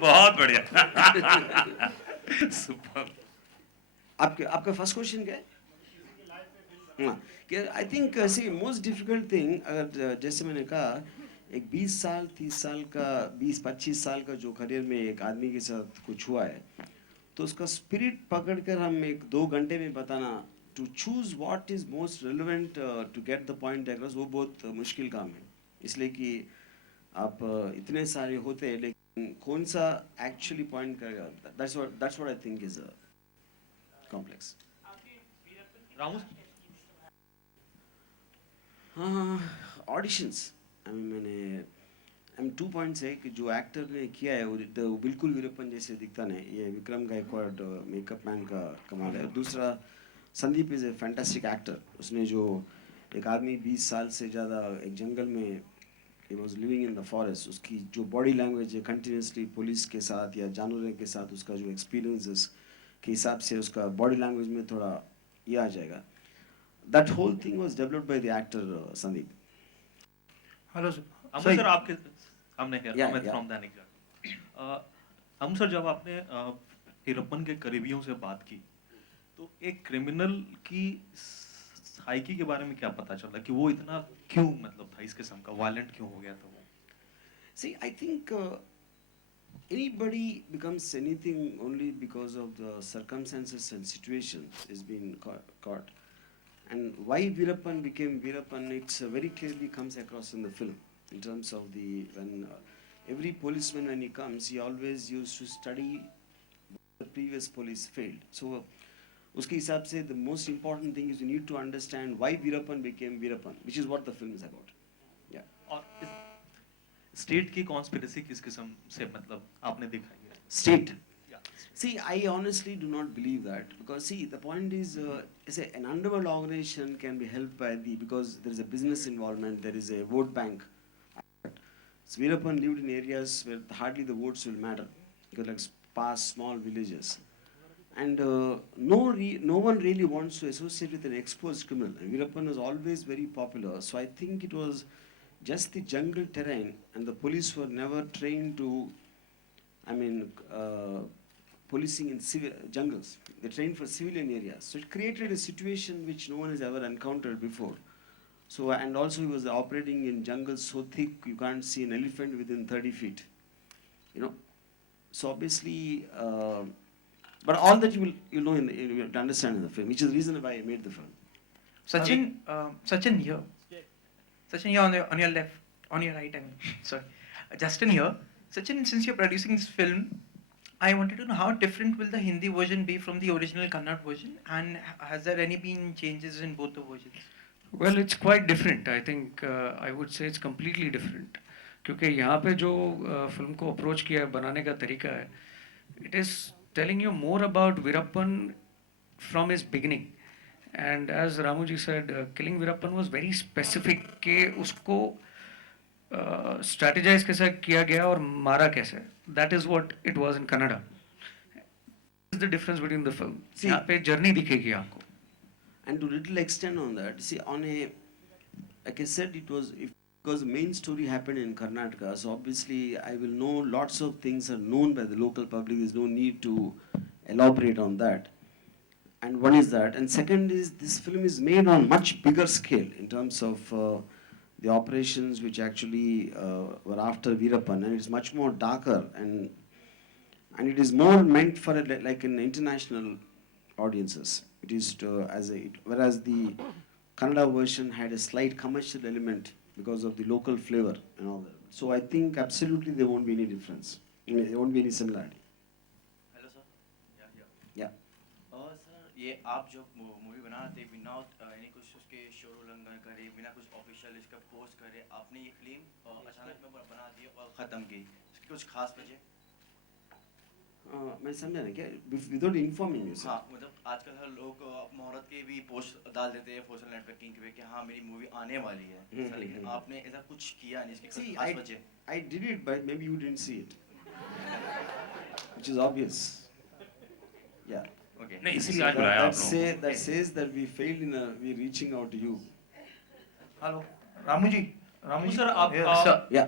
बहुत बढ़िया। सुपर। आपके आपका फर्स्ट क्वेश्चन क्या है? हाँ, कि I think see most difficult thing, अगर जैसे मैंने कहा, एक 20 साल 30 साल का 20 25 साल का जो करियर में एक आदमी के साथ कुछ हुआ है, तो उसका स्पिरिट पकड़कर हम एक 2 घंटे में बताना, to choose what is most relevant to get the point across, वो बहुत मुश्किल काम है। इसलिए कि आप इतने सारे होते हैं, लेकिन कौन सा एक्चुअली पॉइंट करेगा, that's what I think is complex. Ramu. हाँ हाँ, ऑडिशंस, आई मीन मैंने टू पॉइंट्स है कि जो एक्टर ने किया है वो बिल्कुल वीरप्पन जैसे दिखता नहीं, ये विक्रम गायकवाड मेकअप मैन का कमाल है। दूसरा, Sandeep is a fantastic actor. उसने जो एक आदमी 20 साल से ज़्यादा एक जंगल में, he was living in the forest, उसकी जो बॉडी लैंग्वेज है कंटिन्यूसली पुलिस के साथ या जानवरों के साथ उसका जो एक्सपीरियंसेस के हिसाब से उसका बॉडी लैंग्वेज में थोड़ा ये आ जाएगा। That whole thing was developed by the actor Sandeep. Hello sir. अमू सर सर आपके सामने है, या अमित या फ्रॉम दैनिक जागरण। अमू सर, जब आपने वीरप्पन के करीबियों से बात की, तो एक क्रिमिनल की साइकी के बारे में क्या पता चला कि वो इतना क्यों, मतलब था इस किस्म का वायलेंट क्यों हो गया था वो? See, I think anybody becomes anything only because of the circumstances and situations is being caught. And why Veerappan became Veerappan, it's very clearly comes across in the film. In terms of the, when every policeman when he comes, he always used to study the previous police failed. So uske hisab se the most important thing is you need to understand why Veerappan became Veerappan, which is what the film is about. Yeah. और state की conspiracy किस किस्म से, मतलब आपने दिखाई है? State. या See, I honestly do not believe that, because see, the point is an underworld organization can be helped by the, because there is a business involvement, there is a vote bank. So Veerappan lived in areas where hardly the votes will matter, because like past small villages, and no one really wants to associate with an exposed criminal. And Veerappan was always very popular, so I think it was just the jungle terrain, and the police were never trained to, I mean, policing in civil jungles. They trained for civilian areas. So it created a situation which no one has ever encountered before. So, and also he was operating in jungles so thick you can't see an elephant within 30 feet. You know. So obviously, but all that you know you have to understand in the film, which is the reason why I made the film. Sachin, Sachin here. Sachin here on your left, on your right. I mean, sorry, Justin here. Sachin, since you're producing this film, I wanted to know how different will the Hindi version be from the original Kannada version, and has there any been changes in both the versions? Well, it's quite different. I think I would say it's completely different. क्योंकि यहाँ पे जो film को approach किया है, बनाने का तरीका है, it is telling you more about Veerappan from his beginning. And as Ramu ji said, killing Veerappan was very specific कि उसको strategize कैसे किया गया और मारा कैसे. That is what it was in Kannada. This is the difference between the film. See, यहाँ पे journey दिखेगी आपको. and to little extent on that, see, on a, like I said, it was, if, because the main story happened in Karnataka, so obviously I will know lots of things are known by the local public. There's no need to elaborate on that. And one is that, and second is this film is made on much bigger scale in terms of the operations which actually were after Veerappan, and it's much more darker, and it is more meant for like an international audiences. It is to, as a, whereas the Kannada version had a slight commercial element because of the local flavor and all that. So I think absolutely there won't be any difference. There won't be any similarity. Hello sir. या Yeah. और sir ये आप जो movie बना रहे थे बिना यानी कुछ उसके शोर उल्लंघन करे, बिना कुछ ऑफिशियल इसका पोस्ट करे, आपने ये फिल्म अचानक में बना दी और ख़त्म की, इसकी कुछ खास वजह? मैं समझा नहीं क्या, विदाउट इन्फॉर्मिंग यू सर? हाँ, मतलब आजकल हर लोग मुहूर्त के भी पोस्ट डाल देते हैं सोशल नेटवर्किंग पे कि हाँ मेरी मूवी आने वाली है, लेकिन आपने ऐसा कुछ किया नहीं, इसकी See, कुछ खास वजह? I did it, but maybe you didn't see it, which is obvious. Yeah. Okay नहीं, So इसीलिए आज बुलाया आप लोगों को। that says that we failed in we reaching out to you. Hello, Ramu ji. Amu sir, आप Yes, sir. Yeah.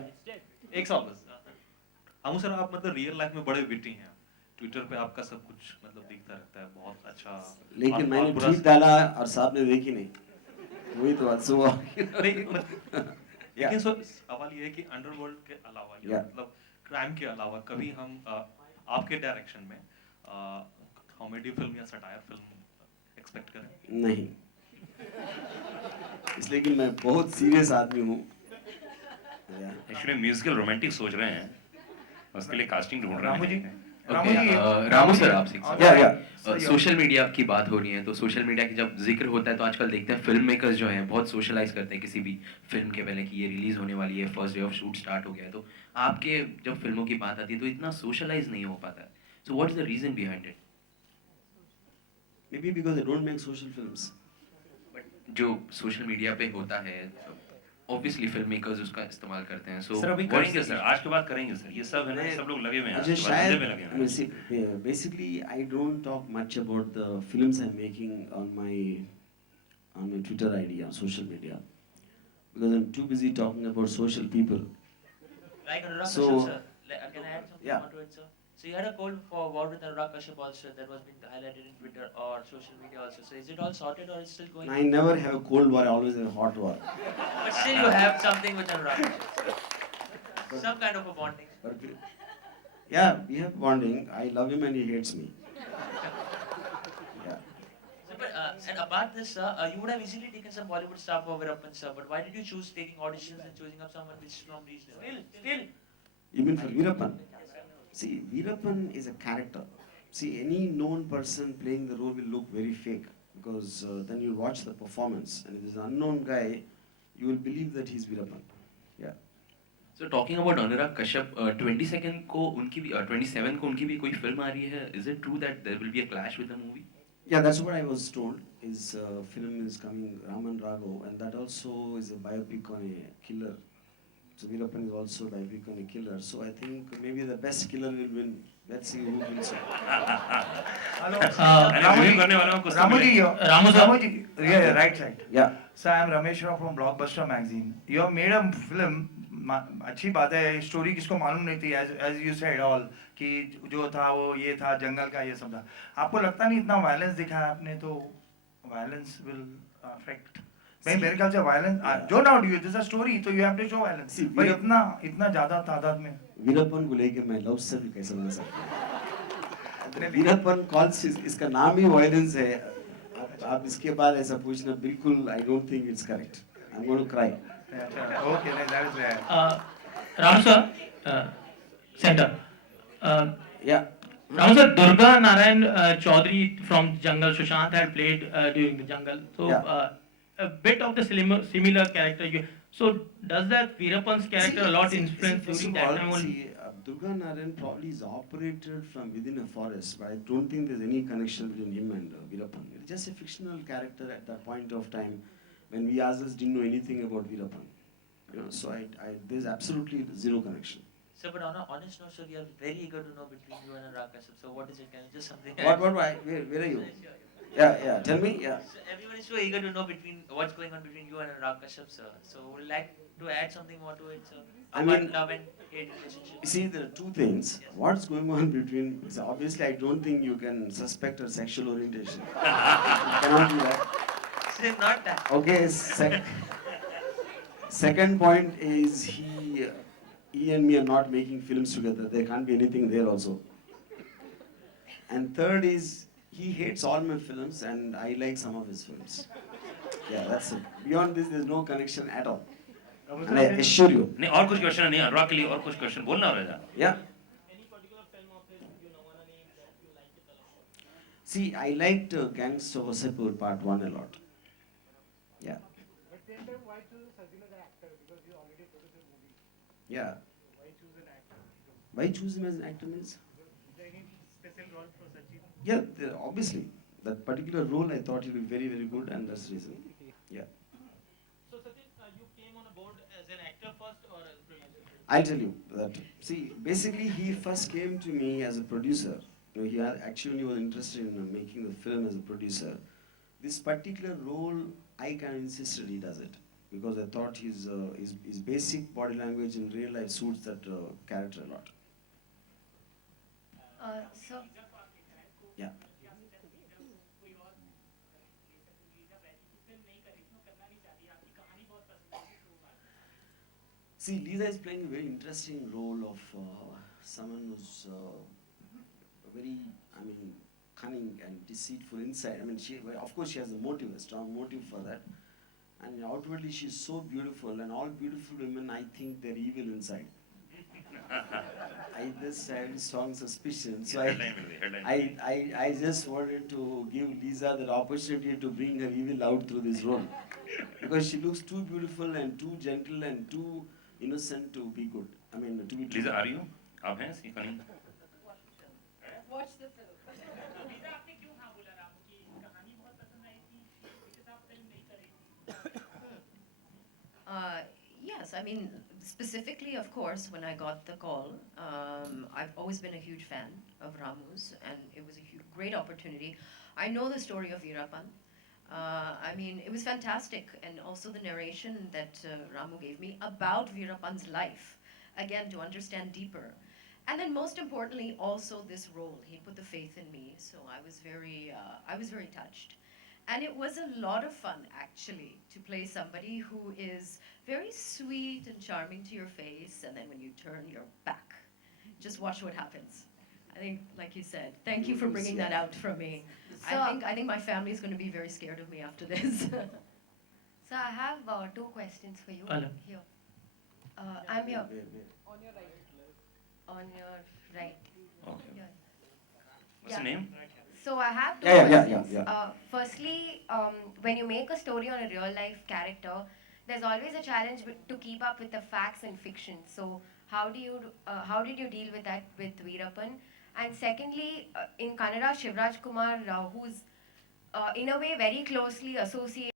एक सवाल बस। आमू सर, आप मतलब रियल लाइफ में बड़े विटी हैं। ट्विटर पे आपका सब कुछ मतलब दिखता रहता है, बहुत अच्छा। लेकिन और मैंने बुरा ट्वीट डाला और साहब ने देखी नहीं, वही तो बात सुबह। नहीं मतलब या लेकिन सवाल ये है कि अंडरवर्ल्ड के अलावा या या मतलब क्राइम के अलावा कभी हम आपके डायरेक्शन में कॉमेडी फिल्म या सटायर फिल्म एक्सपेक्ट करें? नहीं, इसलिए कि मैं बहुत सीरियस आदमी हूँ। या एक्चुअली म्यूजिकल रोमांटिक सोच रहे हैं, उसके लिए कास्टिंग ढूंढ रहे रामू जी, हैं। रामू जी, रामू सर, आपसे एक और- या सर, सोशल मीडिया की बात हो रही है, तो सोशल मीडिया की जब जिक्र होता है तो आजकल देखते हैं फिल्म मेकर्स जो हैं बहुत सोशलाइज करते हैं किसी भी फिल्म के पहले कि ये रिलीज होने वाली है, first day of shoot start हो गया है। तो आपके जब फिल्मों की बात आती है तो इतना सोशलाइज नहीं हो पाता है, so what is the reason behind it? maybe because I don't make social films. But जो सोशल मीडिया पे होता है ऑब्वियसली फिल्म मेकर्स उसका इस्तेमाल करते हैं, सो सर अभी करेंगे सर, आज के बाद करेंगे सर, ये सब है ना, सब लोग लगे हुए हैं, आज अच्छा के बाद धंधे शायद में लगे I हुए mean, हैं। see, basically I don't talk much about the films I'm making on my Twitter ID on social media because I'm too busy talking about social people. Like Anurag So- Kashyap, sir. Can I add something Yeah. more to it, sir? So you had a call for war with Anurag Kashyap also that was being highlighted in Twitter or social media also. So is it all sorted or is it still going? I never have a cold war, I always have a hot war. But still you have something with Anurag Kashyap. Some kind of a bonding. But yeah, we have bonding. I love him and he hates me. Yeah. So, but, and apart this, sir, you would have easily taken some Bollywood star for Virappan, sir. But why did you choose taking auditions and choosing up someone which is from regional? Still. You mean for Veerappan? See, Veerappan is a character. See, any known person playing the role will look very fake because then you watch the performance and if it's an unknown guy, you will believe that he's Veerappan. Yeah. So talking about Anurag Kashyap, 22 को उनकी भी 27 को उनकी भी कोई film आ रही है, is it true that there will be a clash with the movie? Yeah, that's what I was told. His film is coming, Raman Raghav, and that also is a biopic on a killer. So Veerappan is also a biopic on a killer. So I think maybe the best killer will win. Let's see who wins. hello, अरे Ramu review ji, करने वालों को कुछ तो Ramu मिले। ji, Ramu ji, yeah, right side. Yeah. So I am Ramesh Rao from Blockbuster Magazine. You have made a film. अच्छी बात है, स्टोरी किसको मालूम नहीं थी, as you said all कि जो था वो ये था, जंगल का ये सब था। आपको लगता नहीं इतना वायलेंस दिखाया आपने तो वायलेंस विल अफेक्ट? भाई मेरे ख्याल से वायलेंस जो doubt you this a story तो you have to show violence. See, पर Veerappan- इतना ज्यादा तादाद में वीरप्पन को लेके मैं लव से भी कैसे बना सकता हूँ? वीरप्पन कॉल इसका नाम ही वायलेंस है। आप इसके बाद ऐसा पूछना बिल्कुल I don't think it's correct. I am going to cry. Okay that is rare. Ramu sir, center. या Ramu sir, Durga Narayan Chaudhary from Jungle, Sushant had played during the Jungle. So Yeah. a bit of the similar character. So does that Veerappan's character a lot influence first during of that all, time only? see, Durga Narayan probably is operated from within a forest, but I don't think there's any connection between him and Veerappan. It's just a fictional character at that point of time when we ourselves didn't know anything about Veerappan. You know, so there's absolutely zero connection. Sir, but on a honest note, sir, we are very eager to know between you and Anurag Kashyap. So what is it? Can you just something? Where are you? Yeah, tell me, yeah. So everyone is so eager to know between what's going on between you and Anurag Kashyap, sir. So would you like to add something more to it, sir? I About mean- love and hate relationship. You see, there are two things. What's going on between, so obviously I don't think you can suspect her sexual orientation. You cannot do that. Sir, not that. Okay, second point is he and me are not making films together. There can't be anything there also. And third is he hates all my films and I like some of his films. Yeah, that's it. Beyond this, there's no connection at all. And I assure you. नहीं और कुछ question नहीं, अनुराग के लिए और कुछ question बोलना हो रहा है। Yeah. See, I liked Gangs of Wasseypur Part 1 a lot. Yeah. But same time, why choose Sarjino as an actor? Because you already produced a movie. Yeah. Why choose an actor? Why choose him as an actor means? Is there any special role for Sachin? Yeah, obviously. That particular role I thought he'll be very, very good and that's the reason. Yeah. So Sachin, you came on board as an actor first or as a producer? I'll tell you that. See, basically he first came to me as a producer. You know, he actually was interested in making the film as a producer. This particular role, I kind of insisted he does it because I thought his basic body language in real life suits that character a lot. So Yeah. See, Lisa is playing a very interesting role of someone who's very, I mean, cunning and deceitful inside. I mean, of course, she has a motive, a strong motive for that. And outwardly, she's so beautiful, and all beautiful women, I think they're evil inside. I just have a strong suspicion. So Headline will be, headline will be. I just wanted to give Lisa the opportunity to bring her evil out through this role. Because she looks too beautiful and too gentle and too innocent to be good. I mean, to be true. लीजा आ रही हो आप हैं see funny watch the film. Yes, I mean, specifically, of course, when I got the call, I've always been a huge fan of Ramu's, and it was a great opportunity. I know the story of Veerappan. I mean, it was fantastic, and also the narration that Ramu gave me about Veerappan's life, again, to understand deeper. And then most importantly, also this role. He put the faith in me, so I was very touched. And it was a lot of fun, actually, to play somebody who is very sweet and charming to your face, and then when you turn your back, just watch what happens. I think, like you said, thank you for bringing that out from me. So- I think my family is going to be very scared of me after this. So I have two questions for you. Hello. Here. I'm here. On your right. On your right. Okay. Here. what's the Yeah. name So I have two Yeah, yeah, questions. yeah. Firstly, when you make a story on a real life character, there's always a challenge to keep up with the facts and fiction. So how did you deal with that with Veerappan? And secondly, in Kannada, Shivraj Kumar, who's in a way very closely associated